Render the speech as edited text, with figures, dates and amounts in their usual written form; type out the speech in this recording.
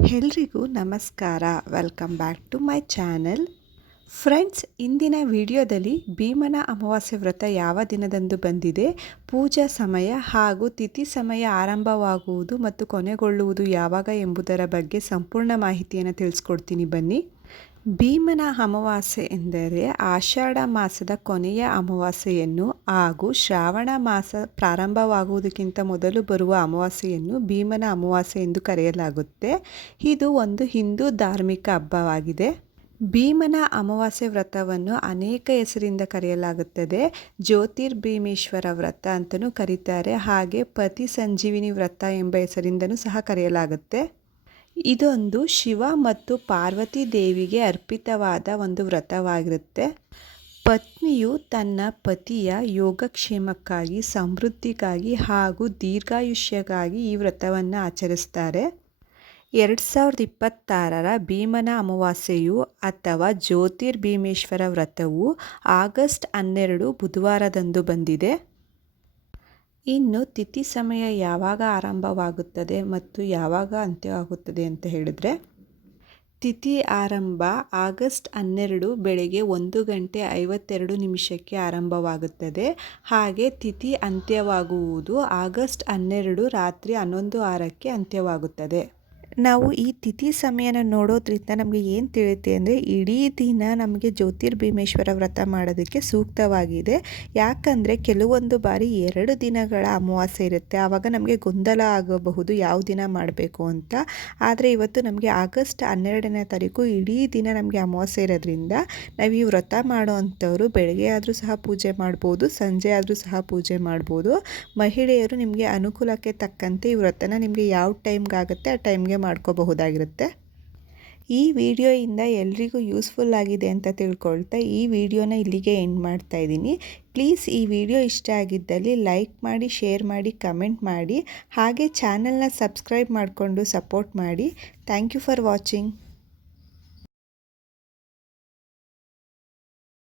ಎಲ್ರಿಗೂ ನಮಸ್ಕಾರ. Welcome back to my channel. Friends, ಇಂದಿನ ವಿಡಿಯೋದಲ್ಲಿ ಭೀಮನ ಅಮಾವಾಸ್ಯೆ ವ್ರತ ಯಾವ ದಿನದಂದು ಬಂದಿದೆ, ಪೂಜಾ ಸಮಯ ಹಾಗೂ ತಿಥಿ ಸಮಯ ಆರಂಭವಾಗುವುದು ಮತ್ತು ಕೊನೆಗೊಳ್ಳುವುದು ಯಾವಾಗ ಎಂಬುದರ ಬಗ್ಗೆ ಸಂಪೂರ್ಣ ಮಾಹಿತಿಯನ್ನು ತಿಳಿಸ್ಕೊಡ್ತೀನಿ ಬನ್ನಿ. ಭೀಮನ ಅಮಾವಾಸ್ಯೆ ಎಂದರೆ ಆಷಾಢ ಮಾಸದ ಕೊನೆಯ ಅಮಾವಾಸ್ಯೆಯನ್ನು ಹಾಗೂ ಶ್ರಾವಣ ಮಾಸ ಪ್ರಾರಂಭವಾಗುವುದಕ್ಕಿಂತ ಮೊದಲು ಬರುವ ಅಮಾವಾಸ್ಯೆಯನ್ನು ಭೀಮನ ಅಮಾವಾಸ್ಯೆ ಎಂದು ಕರೆಯಲಾಗುತ್ತೆ. ಇದು ಒಂದು ಹಿಂದೂ ಧಾರ್ಮಿಕ ಹಬ್ಬವಾಗಿದೆ. ಭೀಮನ ಅಮಾವಾಸ್ಯೆ ವ್ರತವನ್ನು ಅನೇಕ ಹೆಸರಿಂದ ಕರೆಯಲಾಗುತ್ತದೆ. ಜ್ಯೋತಿರ್ಭೀಮೇಶ್ವರ ವ್ರತ ಅಂತಲೂ ಕರೀತಾರೆ, ಹಾಗೆ ಪತಿ ಸಂಜೀವಿನಿ ವ್ರತ ಎಂಬ ಹೆಸರಿಂದನೂ ಸಹ ಕರೆಯಲಾಗುತ್ತೆ. ಇದೊಂದು ಶಿವ ಮತ್ತು ಪಾರ್ವತಿ ದೇವಿಗೆ ಅರ್ಪಿತವಾದ ಒಂದು ವ್ರತವಾಗಿರುತ್ತೆ. ಪತ್ನಿಯು ತನ್ನ ಪತಿಯ ಯೋಗಕ್ಷೇಮಕ್ಕಾಗಿ, ಸಮೃದ್ಧಿಗಾಗಿ ಹಾಗೂ ದೀರ್ಘಾಯುಷ್ಯಕ್ಕಾಗಿ ಈ ವ್ರತವನ್ನು ಆಚರಿಸ್ತಾರೆ. 2026ರ ಭೀಮನ ಅಮಾವಾಸ್ಯೆಯು ಅಥವಾ ಜ್ಯೋತಿರ್ಭೀಮೇಶ್ವರ ವ್ರತವು ಆಗಸ್ಟ್ 12 ಬುಧವಾರದಂದು ಬಂದಿದೆ. ಇನ್ನು ತಿಥಿ ಸಮಯ ಯಾವಾಗ ಆರಂಭವಾಗುತ್ತದೆ ಮತ್ತು ಯಾವಾಗ ಅಂತ್ಯವಾಗುತ್ತದೆ ಅಂತ ಹೇಳಿದ್ರೆ, ತಿಥಿ ಆರಂಭ ಆಗಸ್ಟ್ 12 ಬೆಳಗ್ಗೆ 1:52 ಆರಂಭವಾಗುತ್ತದೆ. ಹಾಗೆ ತಿಥಿ ಅಂತ್ಯವಾಗುವುದು ಆಗಸ್ಟ್ 12 ರಾತ್ರಿ 11:06 ಅಂತ್ಯವಾಗುತ್ತದೆ. ನಾವು ಈ ತಿಥಿ ಸಮಯನ ನೋಡೋದ್ರಿಂದ ನಮಗೆ ಏನು ತಿಳಿಯುತ್ತೆ ಅಂದರೆ, ಇಡೀ ದಿನ ನಮಗೆ ಜ್ಯೋತಿರ್ಭೀಮೇಶ್ವರ ವ್ರತ ಮಾಡೋದಕ್ಕೆ ಸೂಕ್ತವಾಗಿದೆ. ಯಾಕಂದರೆ ಕೆಲವೊಂದು ಬಾರಿ 2 ದಿನಗಳ ಅಮಾವಾಸ್ಯೆ ಇರುತ್ತೆ, ಆವಾಗ ನಮಗೆ ಗೊಂದಲ ಆಗಬಹುದು ಯಾವ ದಿನ ಮಾಡಬೇಕು ಅಂತ. ಆದರೆ ಇವತ್ತು ನಮಗೆ ಆಗಸ್ಟ್ 12ನೇ ತಾರೀಕು ಇಡೀ ದಿನ ನಮಗೆ ಅಮಾವಾಸ್ಯೆ ಇರೋದ್ರಿಂದ ನಾವು ಈ ವ್ರತ ಮಾಡೋ ಅಂಥವ್ರು ಬೆಳಗ್ಗೆ ಆದರೂ ಸಹ ಪೂಜೆ ಮಾಡ್ಬೋದು, ಸಂಜೆ ಆದರೂ ಸಹ ಪೂಜೆ ಮಾಡ್ಬೋದು. ಮಹಿಳೆಯರು ನಿಮಗೆ ಅನುಕೂಲಕ್ಕೆ ತಕ್ಕಂತೆ ಈ ವ್ರತನ ನಿಮಗೆ ಯಾವ ಟೈಮ್ಗೆ ಆಗುತ್ತೆ ಆ ಟೈಮ್ಗೆ ಮಾಡ್ಕೋಬಹುದಾಗಿರುತ್ತೆ. ಈ ವಿಡಿಯೋಯಿಂದ ಎಲ್ರಿಗೂ ಯೂಸ್ಫುಲ್ ಆಗಿದೆ ಅಂತ ತಿಳ್ಕೊಳ್ತಾ ಈ ವಿಡಿಯೋನ ಇಲ್ಲಿಗೆ ಎಂಡ್ ಮಾಡ್ತಾ ಇದ್ದೀನಿ. ಪ್ಲೀಸ್ ಈ ವಿಡಿಯೋ ಇಷ್ಟ ಆಗಿದ್ದಲ್ಲಿ ಲೈಕ್ ಮಾಡಿ, ಶೇರ್ ಮಾಡಿ, ಕಮೆಂಟ್ ಮಾಡಿ, ಹಾಗೆ ಚಾನಲ್ನ ಸಬ್ಸ್ಕ್ರೈಬ್ ಮಾಡಿಕೊಂಡು ಸಪೋರ್ಟ್ ಮಾಡಿ. Thank you for watching.